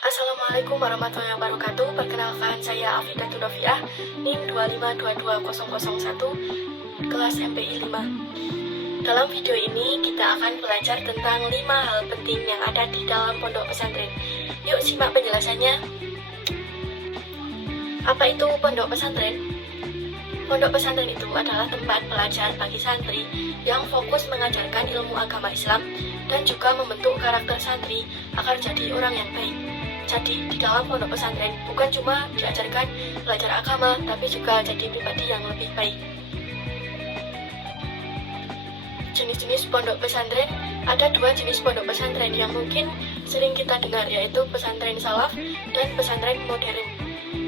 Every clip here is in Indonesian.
Assalamualaikum warahmatullahi wabarakatuh. Perkenalkan, saya Afidatul Noviah, NIM 2522001, kelas MPI 5. Dalam video ini kita akan belajar tentang 5 hal penting yang ada di dalam pondok pesantren. Yuk simak penjelasannya. Apa itu pondok pesantren? Pondok pesantren itu adalah tempat belajar bagi santri yang fokus mengajarkan ilmu agama Islam dan juga membentuk karakter santri agar jadi orang yang baik. Jadi di dalam pondok pesantren bukan cuma diajarkan belajar agama, tapi juga jadi pribadi yang lebih baik. Jenis-jenis pondok pesantren, ada 2 jenis pondok pesantren yang mungkin sering kita dengar, yaitu pesantren salaf dan pesantren modern.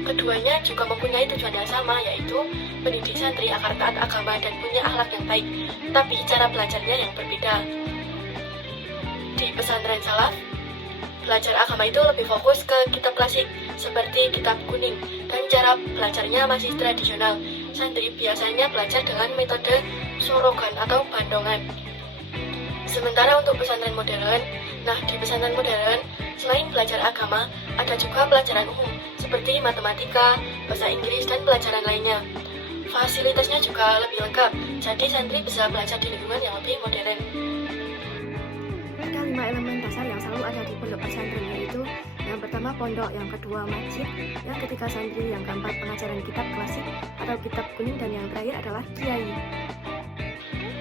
Keduanya juga mempunyai tujuan yang sama, yaitu mendidik santri agar taat agama dan punya akhlak yang baik, tapi cara belajarnya yang berbeda. Di pesantren salaf, belajar agama itu lebih fokus ke kitab klasik seperti kitab kuning, dan cara belajarnya masih tradisional. Santri biasanya belajar dengan metode sorogan atau bandongan. Sementara untuk pesantren modern, di pesantren modern selain belajar agama, ada juga pelajaran umum seperti matematika, bahasa Inggris, dan pelajaran lainnya. Fasilitasnya juga lebih lengkap, jadi santri bisa belajar di lingkungan yang lebih modern. Ada 5 elemen dasar yang selalu ada di pondok pesantren, yaitu yang pertama pondok, yang kedua masjid, yang ketiga santri, yang keempat pengajaran kitab klasik atau kitab kuning, dan yang terakhir adalah kiai.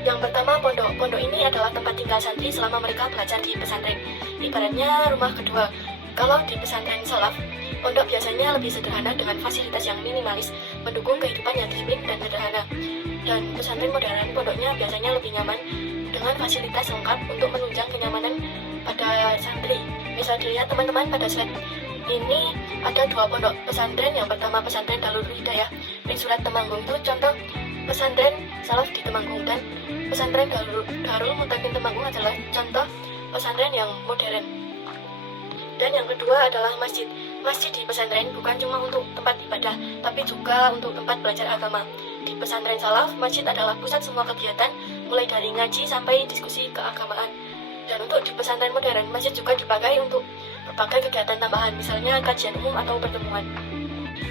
Yang pertama pondok. Pondok ini adalah tempat tinggal santri selama mereka belajar di pesantren. Ibaratnya rumah kedua. Kalau di pesantren salaf, pondok biasanya lebih sederhana dengan fasilitas yang minimalis, mendukung kehidupan yang disiplin dan sederhana. Dan pesantren modern, pondoknya biasanya lebih nyaman dengan fasilitas lengkap untuk menunjang kenyamanan pada santri. Bisa dilihat teman-teman pada slide ini ada 2 pondok pesantren. Yang pertama pesantren Darul Hidayah di Surat Temanggung, itu contoh pesantren salaf di Temanggung, dan pesantren Darul Mutakin Temanggung adalah contoh pesantren yang modern. Dan yang kedua adalah masjid. Masjid di pesantren bukan cuma untuk tempat ibadah, tapi juga untuk tempat belajar agama. Di pesantren salaf, masjid adalah pusat semua kegiatan, mulai dari ngaji sampai diskusi keagamaan. Dan untuk di pesantren modern, masjid juga dipakai untuk berbagai kegiatan tambahan, misalnya kajian umum atau pertemuan.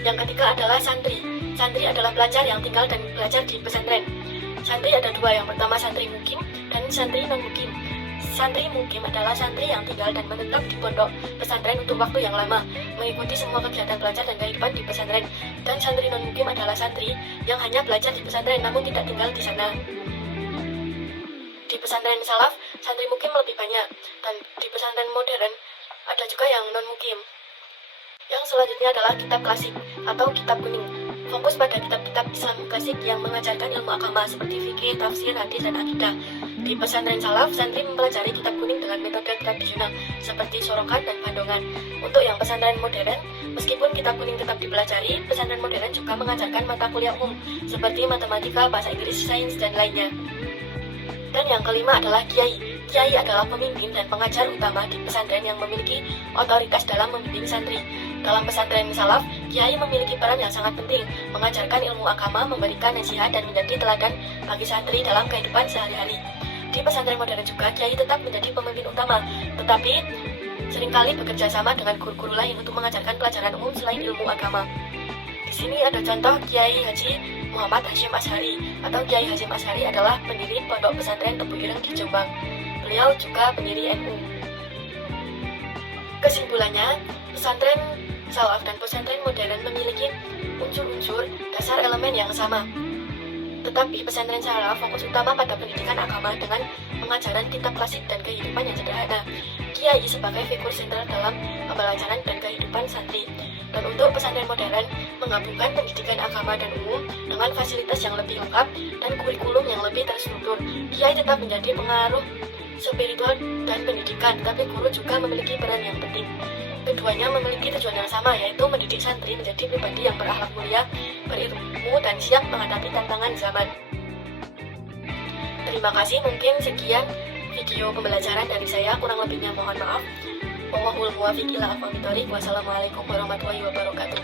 Yang ketiga adalah santri. Santri adalah pelajar yang tinggal dan belajar di pesantren. Santri ada 2, yang pertama santri mukim dan santri non-mukim. Santri mukim adalah santri yang tinggal dan menetap di pondok pesantren untuk waktu yang lama, mengikuti semua kegiatan belajar dan kehidupan di pesantren. Dan santri non-mukim adalah santri yang hanya belajar di pesantren namun tidak tinggal di sana. Di pesantren salaf, santri mukim lebih banyak, dan di pesantren modern ada juga yang non-mukim. Yang selanjutnya adalah kitab klasik atau kitab kuning. Fokus pada kitab-kitab Islam klasik yang mengajarkan ilmu agama seperti fikih, tafsir, hadis, dan akidah. Di pesantren salaf, santri mempelajari kitab kuning dengan metode tradisional seperti sorokan dan bandongan. Untuk yang pesantren modern, meskipun kitab kuning tetap dipelajari, pesantren modern juga mengajarkan mata kuliah umum seperti matematika, bahasa Inggris, sains, dan lainnya. Dan yang kelima adalah kiai. Kiai adalah pemimpin dan pengajar utama di pesantren yang memiliki otoritas dalam membimbing santri. Dalam pesantren salaf, kiai memiliki peran yang sangat penting, mengajarkan ilmu agama, memberikan nasihat, dan menjadi teladan bagi santri dalam kehidupan sehari-hari. Di pesantren modern juga, kiai tetap menjadi pemimpin utama, tetapi seringkali bekerja sama dengan guru-guru lain untuk mengajarkan pelajaran umum selain ilmu agama. Di sini ada contoh Kiai Haji Muhammad Hashim Ashari atau Kiai Hashim Ashari adalah pendiri Pondok Pesantren Tebu Ireng di Jombang. Beliau juga pendiri NU. Kesimpulannya, pesantren salaf dan pesantren modern memiliki unsur-unsur dasar elemen yang sama. Tetapi pesantren salaf fokus utama pada pendidikan agama dengan pengajaran kitab klasik dan kehidupan yang sederhana. Kiai sebagai figur sentral dalam pembelajaran dan kehidupan santri. Dan untuk pesantren modern menggabungkan pendidikan agama dan umum dengan fasilitas yang lebih lengkap dan kurikulum yang lebih terstruktur. Kiai tetap menjadi pengaruh spiritual dan pendidikan, tapi guru juga memiliki peran yang penting. Keduanya memiliki tujuan yang sama, yaitu mendidik santri menjadi pribadi yang berakhlak mulia, berilmu, dan siap menghadapi tantangan zaman. Terima kasih, mungkin sekian video pembelajaran dari saya, kurang lebihnya mohon maaf. Wallahul muwaffiq ila aqwamit thoriq. Wassalamualaikum warahmatullahi wabarakatuh.